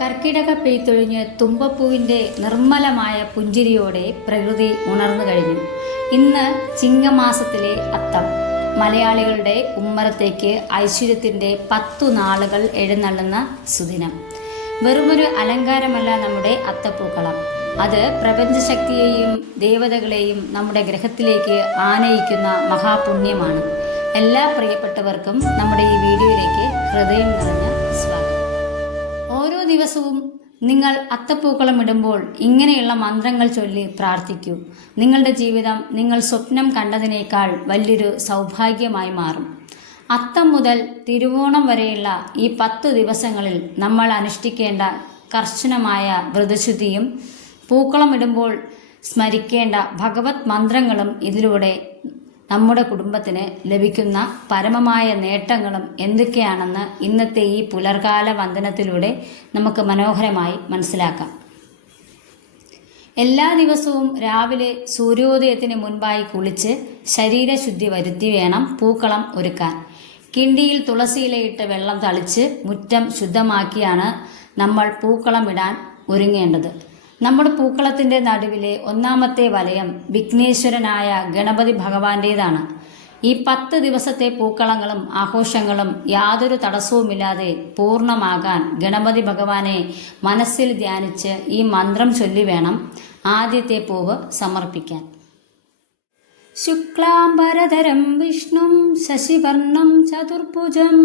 കർക്കിടക പെയ്ത്തൊഴിഞ്ഞ് തുമ്പപ്പൂവിൻ്റെ നിർമ്മലമായ പുഞ്ചിരിയോടെ പ്രകൃതി ഉണർന്നു കഴിഞ്ഞു. ഇന്ന് ചിങ്ങമാസത്തിലെ അത്തം. മലയാളികളുടെ ഉമ്മറത്തേക്ക് ഐശ്വര്യത്തിൻ്റെ 10 നാളുകൾ എഴുന്നള്ളുന്ന സുദിനം. വെറുമൊരു അലങ്കാരമല്ല നമ്മുടെ അത്തപ്പൂക്കളം. അത് പ്രപഞ്ചശക്തിയെയും ദേവതകളെയും നമ്മുടെ ഗ്രഹത്തിലേക്ക് ആനയിക്കുന്ന മഹാപുണ്യമാണ്. എല്ലാ പ്രിയപ്പെട്ടവർക്കും നമ്മുടെ ഈ വീഡിയോയിലേക്ക് ഹൃദയം നിറഞ്ഞ സ്വാഗതം. ഓരോ ദിവസവും നിങ്ങൾ അത്തപ്പൂക്കളം ഇടുമ്പോൾ ഇങ്ങനെയുള്ള മന്ത്രങ്ങൾ ചൊല്ലി പ്രാർത്ഥിക്കൂ. നിങ്ങളുടെ ജീവിതം നിങ്ങൾ സ്വപ്നം കണ്ടതിനേക്കാൾ വലിയൊരു സൗഭാഗ്യമായി മാറും. അത്തം മുതൽ തിരുവോണം വരെയുള്ള ഈ 10 ദിവസങ്ങളിൽ നമ്മൾ അനുഷ്ഠിക്കേണ്ട കർശനമായ വ്രതശുദ്ധിയും പൂക്കളം ഇടുമ്പോൾ സ്മരിക്കേണ്ട ഭഗവത് മന്ത്രങ്ങളും ഇതിലൂടെ നമ്മുടെ കുടുംബത്തിന് ലഭിക്കുന്ന പരമമായ നേട്ടങ്ങളും എന്തൊക്കെയാണെന്ന് ഇന്നത്തെ ഈ പുലർകാല വന്ദനത്തിലൂടെ നമുക്ക് മനോഹരമായി മനസ്സിലാക്കാം. എല്ലാ ദിവസവും രാവിലെ സൂര്യോദയത്തിന് മുൻപായി കുളിച്ച് ശരീരശുദ്ധി വരുത്തി വേണം പൂക്കളം ഒരുക്കാൻ. കിണ്ടിയിൽ തുളസിയിലയിട്ട് വെള്ളം തളിച്ച് മുറ്റം ശുദ്ധമാക്കിയാണ് നമ്മൾ പൂക്കളം ഇടാൻ ഒരുങ്ങേണ്ടത്. നമ്മുടെ പൂക്കളത്തിൻ്റെ നടുവിലെ ഒന്നാമത്തെ വലയം വിഘ്നേശ്വരനായ ഗണപതി ഭഗവാന്റേതാണ്. ഈ 10 ദിവസത്തെ പൂക്കളങ്ങളും ആഘോഷങ്ങളും യാതൊരു തടസ്സവുമില്ലാതെ പൂർണ്ണമാകാൻ ഗണപതി ഭഗവാനെ മനസ്സിൽ ധ്യാനിച്ച് ഈ മന്ത്രം ചൊല്ലി വേണം ആദ്യത്തെ പൂവ് സമർപ്പിക്കാൻ. ശുക്ലാംബരധരം വിഷ്ണും ശശിവർണം ചതുർഭുജം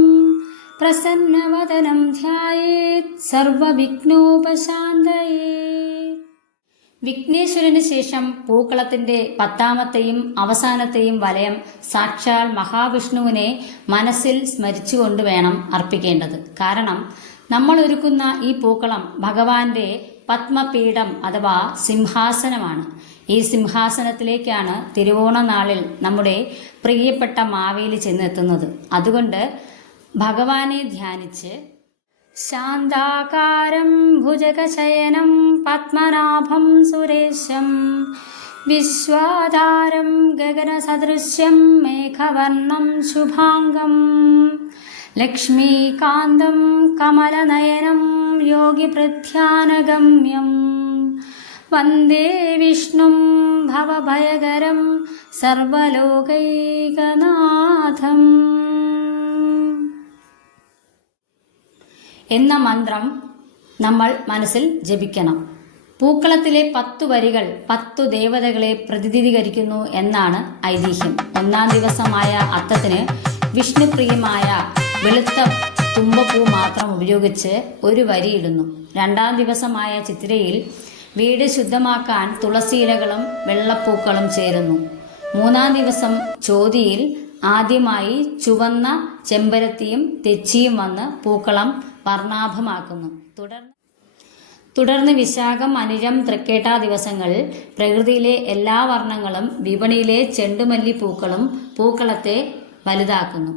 പ്രസന്നവദനം ധ്യായേത് സർവവിഘ്നോപശാന്തയേ. വിഘ്നേശ്വരന് ശേഷം പൂക്കളത്തിൻ്റെ 10ാമത്തെയും അവസാനത്തെയും വലയം സാക്ഷാൽ മഹാവിഷ്ണുവിനെ മനസ്സിൽ സ്മരിച്ചുകൊണ്ട് വേണം അർപ്പിക്കേണ്ടത്. കാരണം നമ്മൾ ഒരുക്കുന്ന ഈ പൂക്കളം ഭഗവാന്റെ പത്മപീഠം അഥവാ സിംഹാസനമാണ്. ഈ സിംഹാസനത്തിലേക്കാണ് തിരുവോണ നാളിൽ നമ്മുടെ പ്രിയപ്പെട്ട മാവേലി ചെന്നെത്തുന്നത്. അതുകൊണ്ട് ഭഗവാനെ ധ്യാനിച്ച് ശാന്താകാരം ഭുജഗശയനം പത്മനാഭം സുരേശം വിശ്വാധാരം ഗഗനസദൃശ്യം മേഘവർണം ശുഭാംഗം ലക്ഷ്മീകാന്തം കമലനയനം യോഗിപ്രധ്യാനഗമ്യം വന്ദേ വിഷ്ണും ഭവഭയകരം സർവലോകൈകനാഥം എന്ന മന്ത്രം നമ്മൾ മനസ്സിൽ ജപിക്കണം. പൂക്കളത്തിലെ 10 വരികൾ 10 ദേവതകളെ പ്രതിനിധീകരിക്കുന്നു എന്നാണ് ഐതിഹ്യം. 1ാം ദിവസമായ അത്തത്തിന് വിഷ്ണുപ്രിയമായ വെളുത്ത തുമ്പപ്പൂ മാത്രം ഉപയോഗിച്ച് ഒരു വരി ഇടുന്നു. 2ാം ദിവസമായ ചിത്തിരയിൽ വീട് ശുദ്ധമാക്കാൻ തുളസിയിലകളും വെള്ളപ്പൂക്കളും ചേരുന്നു. 3ാം ദിവസം ചോതിയിൽ ആദ്യമായി ചുവന്ന ചെമ്പരത്തിയും തെച്ചിയും വന്ന് പൂക്കളം വർണ്ണാഭമാക്കുന്നു. തുടർന്ന് വിശാഖം, അനിഴം, തൃക്കേട്ട ദിവസങ്ങളിൽ പ്രകൃതിയിലെ എല്ലാ വർണ്ണങ്ങളും വിപണിയിലെ ചെണ്ടുമല്ലിപ്പൂക്കളും പൂക്കളത്തെ വലുതാക്കുന്നു.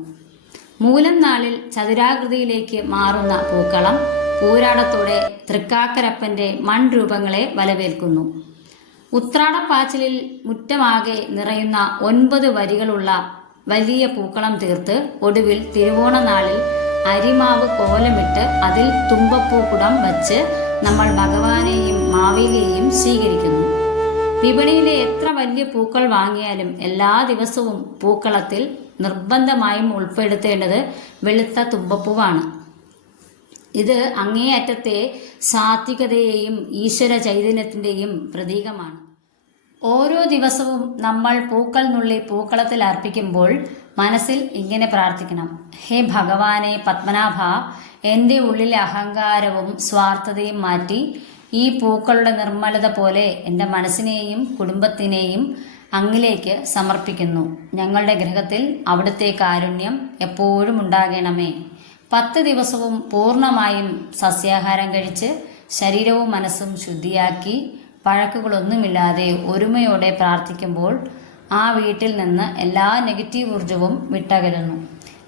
മൂലം നാളിൽ ചതുരാകൃതിയിലേക്ക് മാറുന്ന പൂക്കളം പൂരാടത്തോടെ തൃക്കാക്കരപ്പൻ്റെ മൺരൂപങ്ങളെ വലവേൽക്കുന്നു. ഉത്രാടപ്പാച്ചിലിൽ മുറ്റമാകെ നിറയുന്ന 9 വരികളുള്ള വലിയ പൂക്കളം തീർത്ത് ഒടുവിൽ തിരുവോണ നാളിൽ അരിമാവ് കോലമിട്ട് അതിൽ തുമ്പപ്പൂക്കുടം വച്ച് നമ്മൾ ഭഗവാനെയും മാവേലിയെയും സ്വീകരിക്കുന്നു. വിപണിയിലെ എത്ര വലിയ പൂക്കൾ വാങ്ങിയാലും എല്ലാ ദിവസവും പൂക്കളത്തിൽ നിർബന്ധമായും ഉൾപ്പെടുത്തേണ്ടത് വെളുത്ത തുമ്പപ്പൂവാണ്. ഇത് അങ്ങേയറ്റത്തെ സാത്വികതയെയും ഈശ്വര ചൈതന്യത്തിൻ്റെയും പ്രതീകമാണ്. ഓരോ ദിവസവും നമ്മൾ പൂക്കൾ നുള്ളി പൂക്കളത്തിൽ അർപ്പിക്കുമ്പോൾ മനസ്സിൽ ഇങ്ങനെ പ്രാർത്ഥിക്കണം: ഹേ ഭഗവാനെ പത്മനാഭ, എൻ്റെ ഉള്ളിലെ അഹങ്കാരവും സ്വാർത്ഥതയും മാറ്റി ഈ പൂക്കളുടെ നിർമ്മലത പോലെ എൻ്റെ മനസ്സിനെയും കുടുംബത്തിനെയും അങ്ങിലേക്ക് സമർപ്പിക്കുന്നു. ഞങ്ങളുടെ ഗ്രഹത്തിൽ അവിടുത്തെ കാരുണ്യം എപ്പോഴും ഉണ്ടാകണമേ. 10 ദിവസവും പൂർണ്ണമായും സസ്യാഹാരം കഴിച്ച് ശരീരവും മനസ്സും ശുദ്ധിയാക്കി വഴക്കുകളൊന്നുമില്ലാതെ ഒരുമയോടെ പ്രാർത്ഥിക്കുമ്പോൾ ആ വീട്ടിൽ നിന്ന് എല്ലാ നെഗറ്റീവ് ഊർജവും വിട്ടകലുന്നു.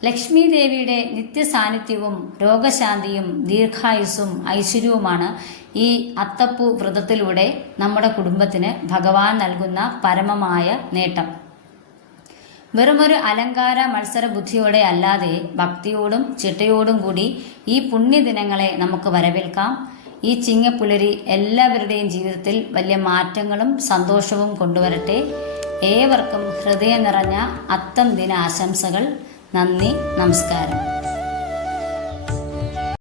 ലക്ഷ്മി ദേവിയുടെ നിത്യസാന്നിധ്യവും രോഗശാന്തിയും ദീർഘായുസ്സും ഐശ്വര്യവുമാണ് ഈ അത്തപ്പൂ വ്രതത്തിലൂടെ നമ്മുടെ കുടുംബത്തിന് ഭഗവാൻ നൽകുന്ന പരമമായ നേട്ടം. വെറുമൊരു അലങ്കാര മത്സര ബുദ്ധിയോടെ അല്ലാതെ ഭക്തിയോടും ചിട്ടയോടും കൂടി ഈ പുണ്യദിനങ്ങളെ നമുക്ക് വരവേൽക്കാം. ഈ ചിങ്ങപ്പുലരി എല്ലാവരുടെയും ജീവിതത്തിൽ വലിയ മാറ്റങ്ങളും സന്തോഷവും കൊണ്ടുവരട്ടെ. ഏവർക്കും ഹൃദയം നിറഞ്ഞ അത്തം ദിന ആശംസകൾ. നന്ദി, നമസ്കാരം.